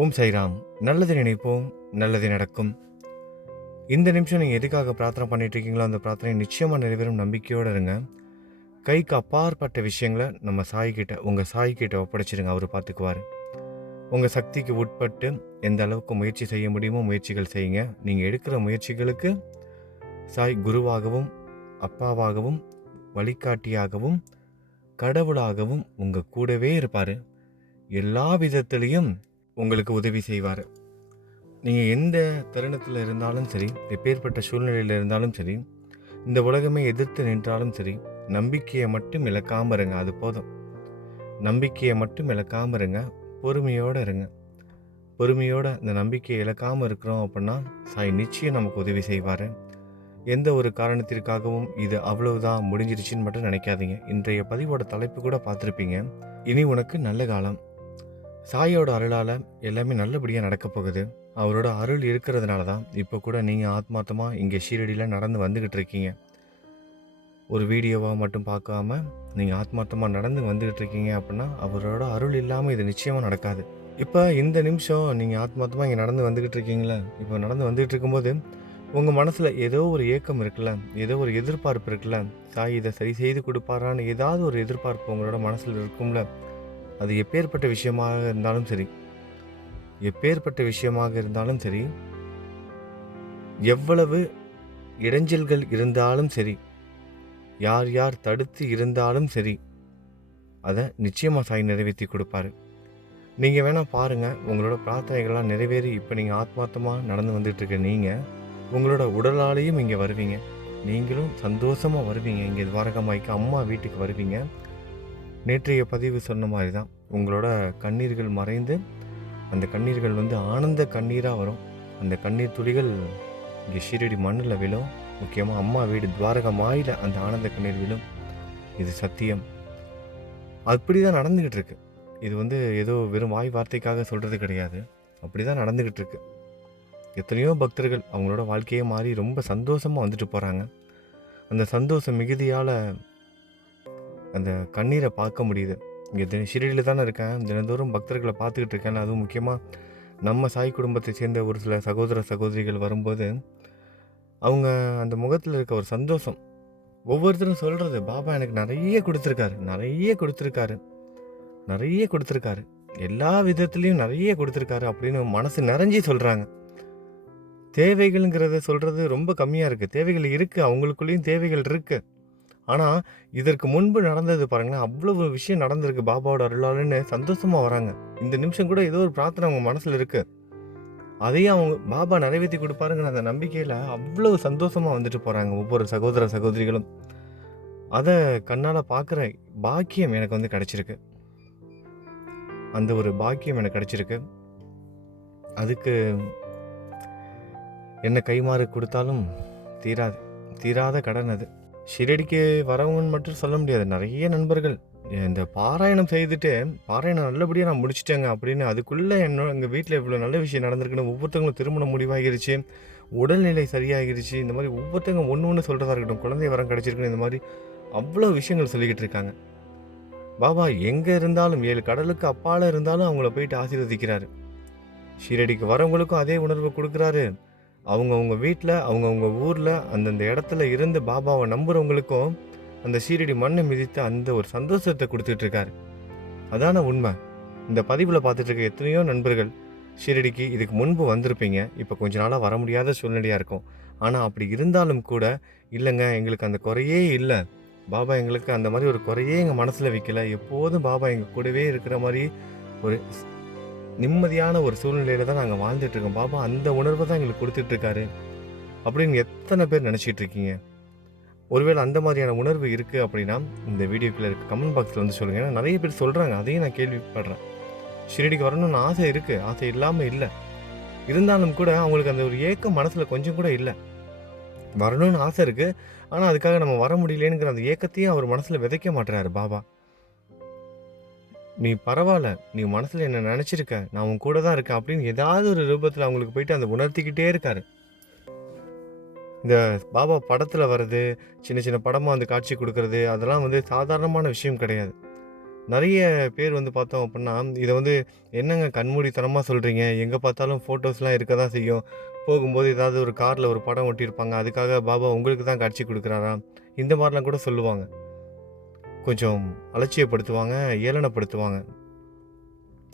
ஓம் சாய்ராம். நல்லது நினைப்போம், நல்லது நடக்கும். இந்த நிமிஷம் நீங்கள் எதுக்காக பிரார்த்தனை பண்ணிட்டு இருக்கீங்களோ அந்த பிரார்த்தனை நிச்சயமாக நிறைவேறும் நம்பிக்கையோடு இருங்க. கைக்கு அப்பாற்பட்ட விஷயங்களை நம்ம சாய்கிட்ட உங்கள் சாய்கிட்ட ஒப்படைச்சிருங்க, அவர் பார்த்துக்குவார். உங்கள் சக்திக்கு உட்பட்டு எந்த அளவுக்கு முயற்சி செய்ய முடியுமோ முயற்சிகள் செய்யுங்க. நீங்கள் எடுக்கிற முயற்சிகளுக்கு சாய் குருவாகவும் அப்பாவாகவும் வழிகாட்டியாகவும் கடவுளாகவும் உங்கள் கூடவே இருப்பார். எல்லா விதத்துலேயும் உங்களுக்கு உதவி செய்வார். நீங்கள் எந்த தருணத்தில் இருந்தாலும் சரி, எப்பேற்பட்ட சூழ்நிலையில் இருந்தாலும் சரி, இந்த உலகமே எதிர்த்து நின்றாலும் சரி, நம்பிக்கையை மட்டும் இழக்காமல் இருங்க. அது போதும். நம்பிக்கையை மட்டும் இழக்காமல் இருங்க. பொறுமையோடு இருங்க. பொறுமையோடு இந்த நம்பிக்கையை இழக்காமல் இருக்கிறோம் அப்படின்னா சாய் நிச்சயம் நமக்கு உதவி செய்வார். எந்த ஒரு காரணத்திற்காகவும் இது அவ்வளவுதான் முடிஞ்சிருச்சுன்னு மட்டும் நினைக்காதீங்க. இன்றைய பதிவோட தலைப்பு கூட பார்த்துருப்பீங்க. இனி உனக்கு நல்ல காலம். சாயோட அருளால் எல்லாமே நல்லபடியாக நடக்க போகுது. அவரோட அருள் இருக்கிறதுனால தான் இப்போ கூட நீங்கள் ஆத்மார்த்தமாக இங்கே ஷீரடியில் நடந்து வந்துக்கிட்டு இருக்கீங்க. ஒரு வீடியோவாக மட்டும் பார்க்காம நீங்கள் ஆத்மார்த்தமாக நடந்து வந்துக்கிட்டு இருக்கீங்க அப்படின்னா அவரோட அருள் இல்லாமல் இது நிச்சயமாக நடக்காது. இப்போ இந்த நிமிஷம் நீங்கள் ஆத்மார்த்தமாக இங்கே நடந்து வந்துக்கிட்டு இருக்கீங்களே, இப்போ நடந்து வந்துக்கிட்டு இருக்கும்போது உங்கள் மனசில் ஏதோ ஒரு ஏக்கம் இருக்குல்ல, ஏதோ ஒரு எதிர்பார்ப்பு இருக்குல்ல, சாய் இதை சரி செய்து கொடுப்பாரான்னு ஏதாவது ஒரு எதிர்பார்ப்பு உங்களோட மனசில் இருக்கும்ல. அது எப்பேற்பட்ட விஷயமாக இருந்தாலும் சரி, எப்பேற்பட்ட விஷயமாக இருந்தாலும் சரி, எவ்வளவு இடைஞ்சல்கள் இருந்தாலும் சரி, யார் யார் தடுத்து இருந்தாலும் சரி, அதை நிச்சயமாக சாய் நிறைவேற்றி கொடுப்பாரு. நீங்கள் வேணால் பாருங்கள், உங்களோட பிரார்த்தனைகள்லாம் நிறைவேறி இப்போ நீங்கள் ஆத்மார்த்தமாக நடந்து வந்துட்டுருக்க நீங்கள் உங்களோட உடலாலேயும் இங்கே வருவீங்க. நீங்களும் சந்தோஷமாக வருவீங்க. இங்கே துவாரகமாய்க்கு அம்மா வீட்டுக்கு வருவீங்க. நேற்றைய பதிவு சொன்ன மாதிரி தான் உங்களோட கண்ணீர்கள் மறைந்து அந்த கண்ணீர்கள் ஆனந்த கண்ணீராக வரும். அந்த கண்ணீர் துளிகள் இங்கே ஷீரடி மண்ணில் விழும். முக்கியமாக அம்மா வீடு துவாரகமாயில் அந்த ஆனந்த கண்ணீர் விழும். இது சத்தியம். அப்படி தான் நடந்துக்கிட்டு இருக்கு. இது ஏதோ வெறும் வாய் வார்த்தைக்காக சொல்கிறது கிடையாது. அப்படி தான் நடந்துக்கிட்டு இருக்கு. எத்தனையோ பக்தர்கள் அவங்களோட வாழ்க்கையே மாறி ரொம்ப சந்தோஷமாக வந்துட்டு போகிறாங்க. அந்த சந்தோஷ மிகுதியால் அந்த கண்ணீரை பார்க்க முடியுது. இங்கே ஷிரடியில் தானே இருக்கேன், தினந்தோறும் பக்தர்களை பார்த்துக்கிட்டு இருக்கேன். அதுவும் முக்கியமாக நம்ம சாய் குடும்பத்தை சேர்ந்த ஒரு சில சகோதர சகோதரிகள் வரும்போது அவங்க அந்த முகத்தில் இருக்க ஒரு சந்தோஷம், ஒவ்வொருத்தரும் சொல்கிறது, பாபா எனக்கு நிறைய கொடுத்துருக்காரு, நிறைய கொடுத்துருக்காரு, நிறைய கொடுத்துருக்காரு, எல்லா விதத்துலேயும் நிறைய கொடுத்துருக்காரு அப்படின்னு மனசு நிறைஞ்சி சொல்கிறாங்க. தேவைகள்ங்கிறத சொல்கிறது ரொம்ப கம்மியாக இருக்குது. தேவைகள் இருக்குது, அவங்களுக்குள்ளேயும் தேவைகள் இருக்குது. ஆனால் இதற்கு முன்பு நடந்தது பாருங்களேன், அவ்வளவு விஷயம் நடந்திருக்கு பாபாவோட அருளாலுன்னு சந்தோஷமாக வராங்க. இந்த நிமிஷம் கூட ஏதோ ஒரு பிரார்த்தனை அவங்க மனசில் இருக்குது, அதையும் அவங்க பாபா நிறைவேற்றி கொடுப்பாருங்கிற அந்த நம்பிக்கையில் அவ்வளவு சந்தோஷமாக வந்துட்டு போகிறாங்க ஒவ்வொரு சகோதர சகோதரிகளும். அதை கண்ணால் பார்க்குற பாக்கியம் எனக்கு கிடச்சிருக்கு. அந்த ஒரு பாக்கியம் எனக்கு கிடச்சிருக்கு. அதுக்கு என்ன கைமாறு கொடுத்தாலும் தீராத கடன் அது. ஷிரடிக்கு வரவங்கன்னு மட்டும் சொல்ல முடியாது. நிறைய நண்பர்கள் இந்த பாராயணம் செய்துட்டு பாராயணம் நல்லபடியாக நான் முடிச்சிட்டேங்க அப்படின்னு அதுக்குள்ளே எங்கள் வீட்டில் இவ்வளோ நல்ல விஷயம் நடந்திருக்குன்னு ஒவ்வொருத்தவங்களும் திருமணம் முடிவாகிருச்சு, உடல்நிலை சரியாகிருச்சு, இந்த மாதிரி ஒவ்வொருத்தவங்க ஒன்று சொல்கிறதா இருக்கட்டும், குழந்தை வரம் கிடச்சிருக்குன்னு இந்த மாதிரி அவ்வளோ விஷயங்கள் சொல்லிக்கிட்டு இருக்காங்க. பாபா எங்கே இருந்தாலும் 7 கடலுக்கு அப்பால் இருந்தாலும் அவங்கள போயிட்டு ஆசீர்வதிக்கிறாரு. ஷிரடிக்கு வரவங்களுக்கும் அதே உணர்வை கொடுக்குறாரு. அவங்கவுங்க வீட்டில் அவங்கவுங்க ஊரில் அந்தந்த இடத்துல இருந்து பாபாவை நம்புகிறவங்களுக்கும் அந்த ஷீரடி மண்ணை மிதித்து அந்த ஒரு சந்தோஷத்தை கொடுத்துட்ருக்காரு. அதான உண்மை. இந்த பதிவில் பார்த்துட்டு இருக்க எத்தனையோ நண்பர்கள் ஷீரடிக்கு இதுக்கு முன்பு வந்திருப்பீங்க. இப்போ கொஞ்ச நாளாக வர முடியாத சூழ்நிலையாக இருக்கும். ஆனால் அப்படி இருந்தாலும் கூட இல்லைங்க, எங்களுக்கு அந்த குறையே இல்லை, பாபா எங்களுக்கு அந்த மாதிரி ஒரு குறையே எங்கள் மனசில் வைக்கல, எப்போதும் பாபா எங்கள் கூடவே இருக்கிற மாதிரி ஒரு நிம்மதியான ஒரு சூழ்நிலையில் தான் நாங்கள் வாழ்ந்துட்டுருக்கோம், பாபா அந்த உணர்வை தான் எங்களுக்கு கொடுத்துட்ருக்காரு அப்படின்னு எத்தனை பேர் நினச்சிட்டு இருக்கீங்க? ஒருவேளை அந்த மாதிரியான உணர்வு இருக்குது அப்படின்னா இந்த வீடியோக்குள்ளே இருக்க கமெண்ட் பாக்ஸில் சொல்லுங்கள். ஏன்னா நிறைய பேர் சொல்கிறாங்க, அதையும் நான் கேள்விப்படுறேன். ஷிரடிக்கு வரணும்னு ஆசை இருக்குது, ஆசை இல்லாமல் இல்லை, இருந்தாலும் கூட அவங்களுக்கு அந்த ஒரு ஏக்கம் மனசில் கொஞ்சம் கூட இல்லை. வரணும்னு ஆசை இருக்குது, ஆனால் அதுக்காக நம்ம வர முடியலேங்கிற அந்த ஏக்கத்தையும் அவர் மனசில் விதைக்க மாட்டுறாரு பாபா. நீ பரவாயில்ல, நீ மனசில் என்ன நினச்சிருக்க, நான் உன் கூட தான் இருக்கேன் அப்படின்னு ஏதாவது ஒரு ரூபத்தில் அவங்களுக்கு போயிட்டு அந்த உணர்த்திக்கிட்டே இருக்காரு. இந்த பாபா படத்தில் வர்றது, சின்ன சின்ன படமாக காட்சி கொடுக்கறது, அதெல்லாம் சாதாரணமான விஷயம் கிடையாது. நெறைய பேர் வந்து பார்த்தோம் அப்புட்ன்னா, இத வந்து என்னங்க கண்மூடித்தனமா சொல்றீங்க? எங்க பார்த்தாலும் ஃபோட்டோஸ்லாம் இருக்க தான் செய்யும். போகும்போது ஏதாவது ஒரு கார்ல ஒரு படம் ஒட்டியிருப்பாங்க. அதுக்காக பாபா உங்களுக்கு தான் காட்சி குடுக்குறாரா? இந்த மாரிலாம் கூட சொல்லுவாங்க. கொஞ்சம் அலட்சியப்படுத்துவாங்க, ஏளனப்படுத்துவாங்க.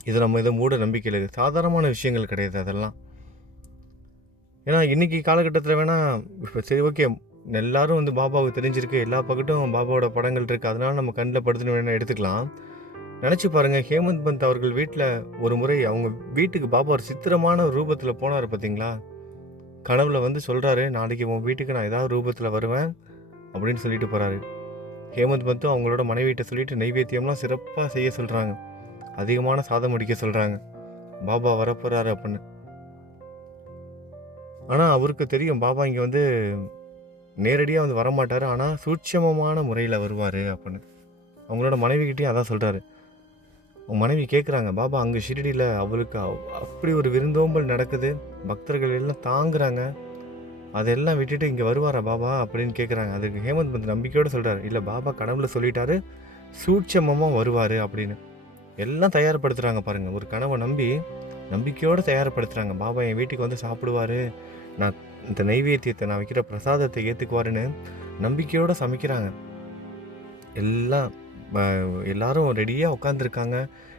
இது நம்ம ஏதோ மூட நம்பிக்கையில சாதாரணமான விஷயங்கள் கிடையாது அதெல்லாம். ஏன்னா, இன்னைக்கு காலகட்டத்தில வேணா இப்ப சரி ஓகே. எல்லாரும் வந்து பாபாவுக்கு தெரிஞ்சிருக்கு. எல்லா பக்கட்டும் பாபாவோட படங்கள் இருக்கு. அதனால நம்ம கண்ல படுதுன்னு வேணா எடுத்துக்கலாம். நெனச்சு பாருங்க, ஹேமந்த் பந்த் அவர்கள் வீட்ல ஒரு முறை அவங்க வீட்டுக்கு பாபா ஒரு சித்திரமான ரூபத்தில போனாரு பார்த்தீங்களா? கனவுல வந்து சொல்றாரு, "நாளைக்கு உன் வீட்டுக்கு நான் ஏதாவது ரூபத்தில வருவேன்" அப்படின்னு சொல்லிட்டு போறாரு. ஹேமந்த் பந்தும் அவங்களோட மனைவிட்ட சொல்லிட்டு நெய்வேத்தியம்லாம் சிறப்பா செய்ய சொல்றாங்க. அதிகமான சாதம் வடிக்க சொல்றாங்க. பாபா வரப்போறாரு அப்புட்ன்னு. ஆனா, அவருக்கு தெரியும் பாபா இங்க வந்து நேரடியா வந்து வரமாட்டாரு. ஆனா, சூட்சமமான முறையில வருவாரு அப்புட்ன்னு. அவங்களோட மனைவிகிட்டயும் அதான் சொல்றாரு. அவங்க மனைவி கேட்குறாங்க, "பாபா அங்க ஷிரடில அவருக்கு அப்படி ஒரு விருந்தோம்பல் நடக்குது. பக்தர்கள் எல்லாம் தாங்குறாங்க. அதெல்லாம் விட்டுட்டு இங்க வருவாரா பாபா?" அப்படின்னு கேட்குறாங்க. அதுக்கு ஹேமந்த் பந்த் நம்பிக்கையோட சொல்றாரு, "இல்ல பாபா கனவுல சொல்லிட்டாரு. சூட்சமமா வருவாரு" அப்படின்னு. எல்லாம் தயார்படுத்துறாங்க பாருங்க. ஒரு கனவ நம்பி, நம்பிக்கையோட தயார்படுத்துறாங்க. பாபா என் வீட்டுக்கு வந்து சாப்பிடுவாரு. நான் இந்த நெய்வேத்தியத்த நான் வைக்கிற பிரசாதத்த ஏத்துக்குவாருன்னு நம்பிக்கையோட சமைக்கிறாங்க. எல்லாம் அ எல்லாரும் ரெடியா உட்காந்துருக்காங்க.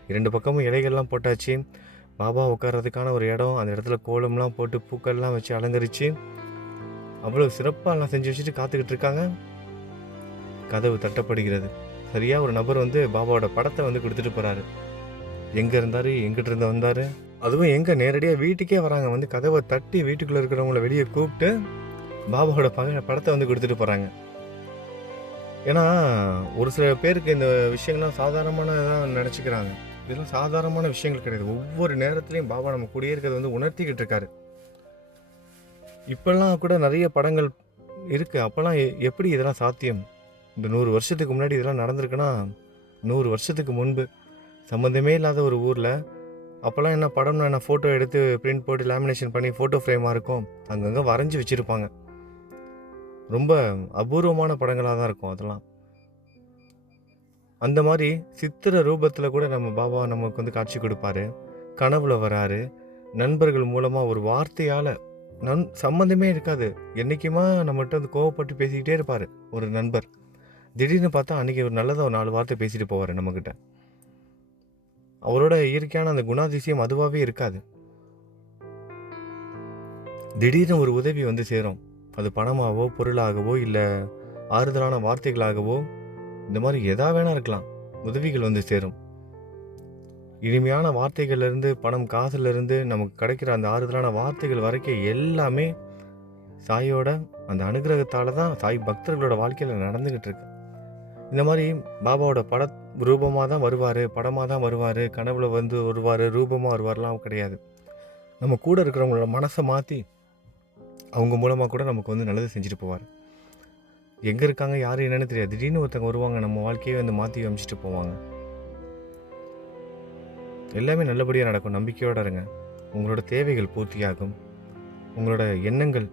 2 பக்கமும் இலைகள்லாம் போட்டாச்சு. பாபா உட்கார்றதுக்கான ஒரு இடம். அந்த இடத்துல கோலம்லாம் போட்டு பூக்கள்லாம் வச்சு அலங்கரிச்சு, அவ்வளோ சிறப்பா எல்லாம் செஞ்சு வச்சுட்டு காத்துக்கிட்டு இருக்காங்க. கதவு தட்டப்படுகிறது. சரியா ஒரு நபர் வந்து பாபாவோட படத்த வந்து குடுத்துட்டு போறாரு. எங்க இருந்தாரு? எங்கிட்டிருந்து வந்தாரு? அதுவும் எங்க நேரடியா வீட்டுக்கே வராங்க. வந்து கதவ தட்டி வீட்டுக்குள்ள இருக்கிறவங்கள வெளிய கூப்ட்டு, பாபாவோட படத்த வந்து குடுத்துட்டு போறாங்க. ஏன்னா, ஒரு சில பேருக்கு இந்த விஷயங்கள்லாம் சாதாரணமானதா நெனச்சுக்கிறாங்க. இதெல்லாம் சாதாரணமான விஷயங்கள் கிடையாது. ஒவ்வொரு நேரத்திலயும் பாபா நம்ம கூடயே இருக்கிறத வந்து உணர்த்திக்கிட்டு இருக்காரு. இப்பல்லாம் கூட நெறைய படங்கள் இருக்கு. அப்பல்லாம் எப்படி இதெல்லாம் சாத்தியம்? இந்த 100 வருஷத்துக்கு முன்னாடி இதெல்லாம் நடந்திருக்குன்னா, 100 வருஷத்துக்கு முன்பு சம்மந்தமே இல்லாத ஒரு ஊர்ல, அப்பல்லாம் என்ன படம்னா என்ன ஃபோட்டோ எடுத்து பிரிண்ட் போட்டு லேமினேஷன் பண்ணி ஃபோட்டோ ஃப்ரேமா இருக்கும். அங்கங்க வரைஞ்சு வச்சிருப்பாங்க. ரொம்ப அபூர்வமான படங்களா தான் இருக்கும் அதெல்லாம். அந்த மாரி சித்திர ரூபத்துல கூட நம்ம பாபா நமக்கு வந்து காட்சி குடுப்பாரு. கனவுல வராரு. நண்பர்கள் மூலமா ஒரு வார்த்தையால சம்மந்தமே இருக்காது. என்னைக்குமா நம்மட்ட வந்து கோவப்பட்டு பேசிக்கிட்டே இருப்பாரு ஒரு நண்பர். திடீர்னு பார்த்தா அன்னைக்கு ஒரு நல்லதா ஒரு 4 வார்த்தை பேசிட்டு போவாரு நம்மகிட்ட. அவரோட இயற்கையான அந்த குணாதிசயம் அதுவாவே இருக்காது. திடீர்னு ஒரு உதவி வந்து சேரும். அது பணமாவோ, பொருளாகவோ, இல்ல ஆறுதலான வார்த்தைகளாகவோ, இந்த மாரி எதா வேணா இருக்கலாம். உதவிகள் வந்து சேரும். இனிமையான வார்த்தைகள்லேருந்து, பணம் காசுலேருந்து நமக்கு கிடைக்கிற அந்த ஆறுதலான வார்த்தைகள் வரைக்கும் எல்லாமே சாயோட அந்த அனுகிரகத்தால தான் சாய் பக்தர்களோட வாழ்க்கையில நடந்துகிட்டு இருக்கு. இந்த மாரி பாபாவோட ரூபமா தான் வருவாரு, படமா தான் வருவாரு, கனவுல வந்து வருவாரு, ரூபமா வருவாருலாம் கிடையாது. நம்ம கூட இருக்கிறவங்களோட மனச மாத்தி, அவங்க மூலமா கூட நமக்கு வந்து நல்லது செஞ்சுட்டு போவாரு. எங்க இருக்காங்க, யாரு என்னன்னு தெரியாது. திடீர்னு ஒருத்தவங்க வருவாங்க, நம்ம வாழ்க்கையே வந்து மாத்தி அமைச்சுட்டு போவாங்க. எல்லாமே நல்லபடியா நடக்கும். நம்பிக்கையோட இருங்க. உங்களோட தேவைகள் பூர்த்தியாகும். உங்களோட எண்ணங்கள்,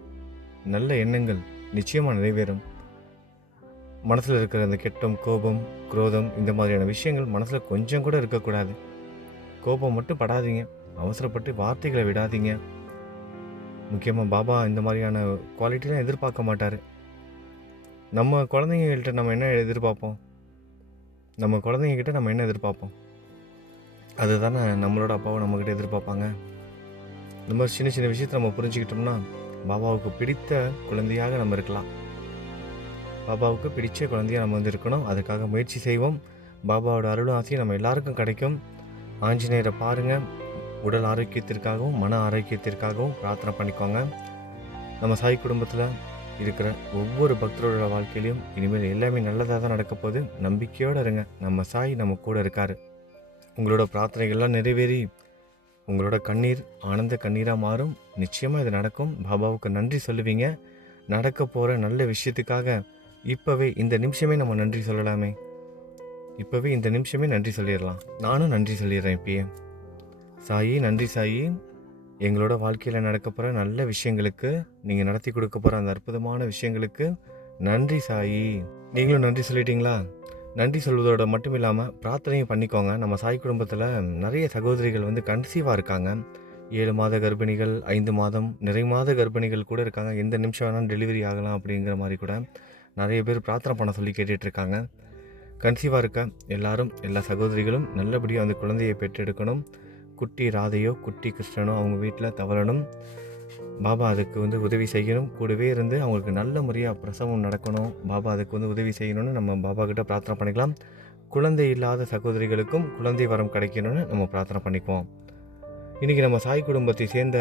நல்ல எண்ணங்கள் நிச்சயமா நிறைவேறும். மனசுல இருக்கிற அந்த கெட்டம், கோபம், குரோதம் இந்த மாதிரியான விஷயங்கள் மனசுல கொஞ்சம் கூட இருக்கக்கூடாது. கோபம் மட்டும் படாதீங்க. அவசரப்பட்டு வார்த்தைகள விடாதீங்க. முக்கியமா பாபா இந்த மாதிரியான குவாலிட்டிலாம் எதிர்பார்க்க மாட்டாரு. நம்ம குழந்தைங்கள்ட்ட நம்ம என்ன எதிர்பார்ப்போம்? நம்ம குழந்தைங்ககிட்ட நம்ம என்ன எதிர்பார்ப்போம்? அதுதானே நம்மளோட அப்பாவும் நம்மகிட்ட எதிர்பார்ப்பாங்க. இந்த மாதிரி சின்ன சின்ன விஷயத்த நம்ம புரிஞ்சுக்கிட்டோம்னா, பாபாவுக்கு பிடித்த குழந்தையாக நம்ம இருக்கலாம். பாபாவுக்கு பிடிச்ச குழந்தையா நம்ம வந்து இருக்கணும். அதுக்காக முயற்சி செய்வோம். பாபாவோட அருளும் ஆசையும் நம்ம எல்லாருக்கும் கிடைக்கும். ஆஞ்சநேயரை பாருங்க. உடல் ஆரோக்கியத்திற்காகவும், மன ஆரோக்கியத்திற்காகவும் பிரார்த்தனை பண்ணிக்கோங்க. நம்ம சாய் குடும்பத்தில் இருக்கிற ஒவ்வொரு பக்தரோட வாழ்க்கையிலையும் இனிமேல் எல்லாமே நல்லதாக தான் நடக்க போகுது. நம்பிக்கையோடு இருங்க. நம்ம சாய் நம்ம கூட இருக்காரு. உங்களோட பிரார்த்தனைகள்லாம் நிறைவேறி உங்களோட கண்ணீர் ஆனந்த கண்ணீராக மாறும். நிச்சயமாக இது நடக்கும். பாபாவுக்கு நன்றி சொல்லுவீங்க. நடக்க போகிற நல்ல விஷயத்துக்காக இப்போவே இந்த நிமிஷமே நம்ம நன்றி சொல்லலாமே. இப்போவே இந்த நிமிஷமே நன்றி சொல்லிடலாம். நானும் நன்றி சொல்லிடுறேன் இப்பயே. சாயி, நன்றி சாயி. எங்களோட வாழ்க்கையில் நடக்க போகிற நல்ல விஷயங்களுக்கு, நீங்கள் நடத்தி கொடுக்க போகிற அந்த அற்புதமான விஷயங்களுக்கு நன்றி சாயி. நீங்களும் நன்றி சொல்லிட்டீங்களா? நன்றி சொல்வதோட மட்டும் இல்லாமல் பிரார்த்தனையும் பண்ணிக்கோங்க. நம்ம சாய் குடும்பத்தில் நிறைய சகோதரிகள் வந்து கன்சீவாக இருக்காங்க. 7 மாத கர்ப்பிணிகள், 5 மாதம், நிறை மாத கர்ப்பிணிகள் கூட இருக்காங்க. எந்த நிமிஷம் வேணாலும் டெலிவரி ஆகலாம் அப்படிங்கிற மாதிரி கூட நிறைய பேர் பிரார்த்தனை பண்ண சொல்லி கேட்டுட்ருக்காங்க. கன்சீவாக இருக்க எல்லாரும், எல்லா சகோதரிகளும் நல்லபடியாக அந்த குழந்தையை பெற்றெடுக்கணும். குட்டி ராதையோ குட்டி கிருஷ்ணனோ அவங்க வீட்டில் தவறணும். பாபா அதுக்கு வந்து உதவி செய்யணும். கூடவே இருந்து அவங்களுக்கு நல்ல முறையாக பிரசவம் நடக்கணும். பாபா அதுக்கு வந்து உதவி செய்யணும்னு நம்ம பாபா கிட்ட பிரார்த்தனை பண்ணிக்கலாம். குழந்தை இல்லாத சகோதரிகளுக்கும் குழந்தை வரம் கிடைக்கணும்னு நம்ம பிரார்த்தனை பண்ணிக்குவோம். இன்றைக்கி நம்ம சாய் குடும்பத்தை சேர்ந்த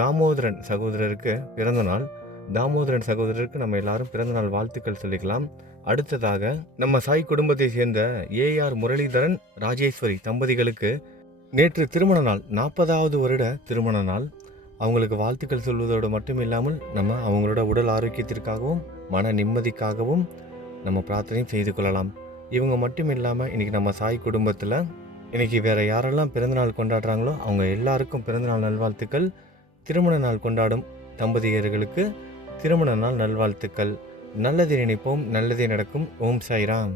தாமோதரன் சகோதரருக்கு பிறந்தநாள். தாமோதரன் சகோதரருக்கு நம்ம எல்லாரும் பிறந்தநாள் வாழ்த்துக்கள் சொல்லிக்கலாம். அடுத்ததாக நம்ம சாய் குடும்பத்தை சேர்ந்த ஏஆர் முரளிதரன் ராஜேஸ்வரி தம்பதிகளுக்கு நேற்று திருமண நாள், 40வது வருட திருமண நாள். அவங்களுக்கு வாழ்த்துக்கள் சொல்வதோடு மட்டும் இல்லாமல் நம்ம அவங்களோட உடல் ஆரோக்கியத்திற்காகவும் மன நிம்மதிக்காகவும் நம்ம பிரார்த்தனையும் செய்து கொள்ளலாம். இவங்க மட்டும் இல்லாமல் இன்றைக்கி நம்ம சாய் குடும்பத்தில் இன்றைக்கி வேறு யாரெல்லாம் பிறந்தநாள் கொண்டாடுறாங்களோ அவங்க எல்லாருக்கும் பிறந்தநாள் நல்வாழ்த்துக்கள். திருமண நாள் கொண்டாடும் தம்பதியர்களுக்கு திருமண நாள் நல்வாழ்த்துக்கள். நல்லதை நினைப்போம், நல்லதே நடக்கும். ஓம் சாய்ராம்.